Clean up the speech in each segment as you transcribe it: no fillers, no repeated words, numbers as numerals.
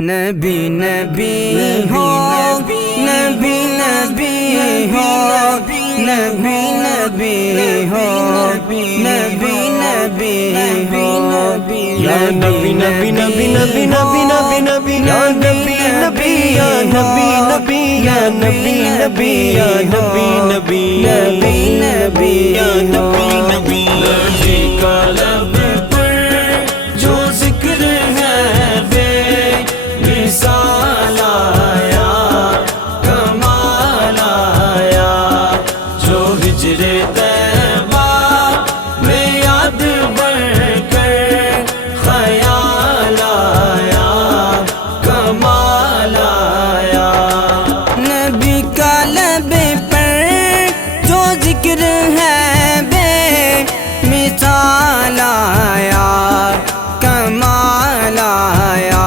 نبی نبی ہو نبی نبی ہو نبی نبی ہو نبی نبی ہو یا نبی نبی نبی نبی نبی نبی نبی یا نبی نبی یا نبی نبی یا نبی نبی یا نبی نبی نبی نبی یا نبی نبی نبی کا لب پر جو ذکر ہے بے مثال آیا کمال آیا جو ہجر طیبہ میں یاد بڑھ کر خیال آیا کمال آیا نبی کا لب پر جو ذکر ہے بے مثال آیا کمال آیا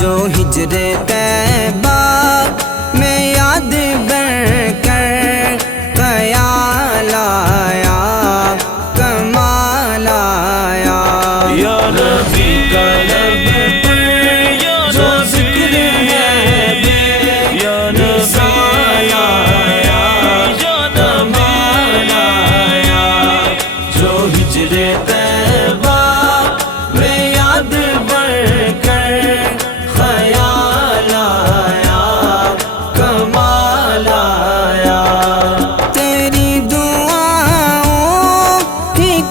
جو ہجر طیبہ میں یاد بڑھ کر خیال آیا کمال آیا یا نبی کا لب پر جو ذکر ہے بے یا نبی آیا کمال آیا جو ہجر طیبہ میں یاد بڑھ کر خیال آیا کمال آیا تیری دعاؤں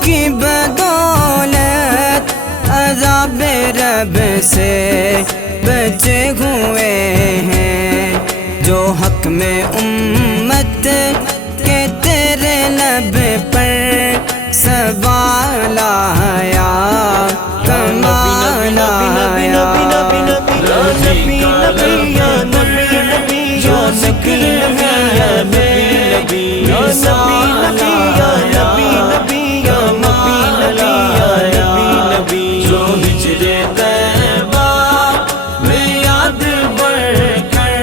کی بدولت عذاب رب سے بچے ہوئے ہیں جو حق میں امت کے تیرے لب پر سوال آیا کمال آیا نبی نبی یا نبی نبی جو ذکر ہے بے یا نبی نبی یا نبی نبی یا نبی نبی یا نبی نبی جو ہجر طیبہ میں یاد بڑھ کر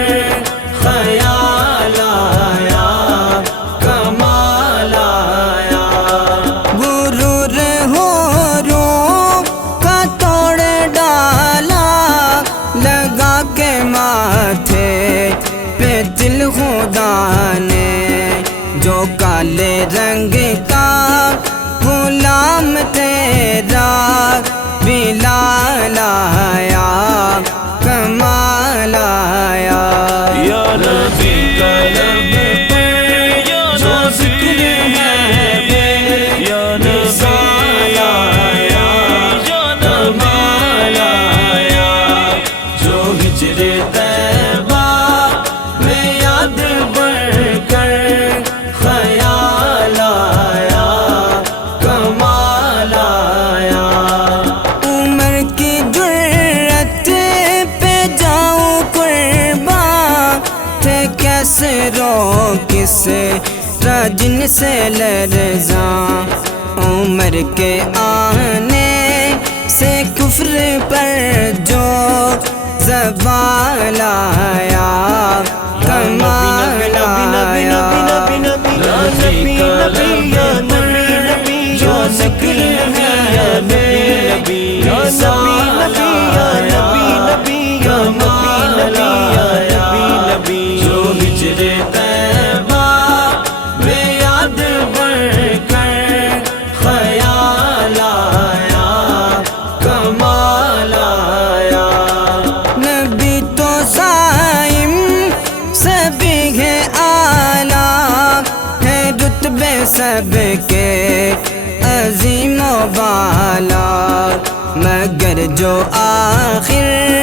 خیال آیا کمال آیا غرور ہو رو کا توڑ ڈالا لگا کے ماتھے پہ دل خدا نے جو کالے رنگ کا غلام تیرا بلال آیا کمال آیا یا نبی کا لب پر جو ذکر ہے بے یا نبی آیا کمال آیا جو ہجر طیبہ میں یاد بڑھ کر خیال آیا کمال آیا عمر کی جرت پہ جاؤں قرباں تھے کیسے رو کس رجن سے لرزاں عمر کے آنے سے کفر پر جو زوال آیا کمال آیا نبی نبی یا نبی نبی جو ذکر ہے بے یا نبی نبی یا نبی نبی یا نبی نبی یا نبی نبی جو ہجر طیبہ میں یاد بڑھ کر خیال آیا کمال آیا نبی تو صائم سبھی ہے اعلیٰ ہے رتبے سب کے عظیم و بالا مگر جو آخر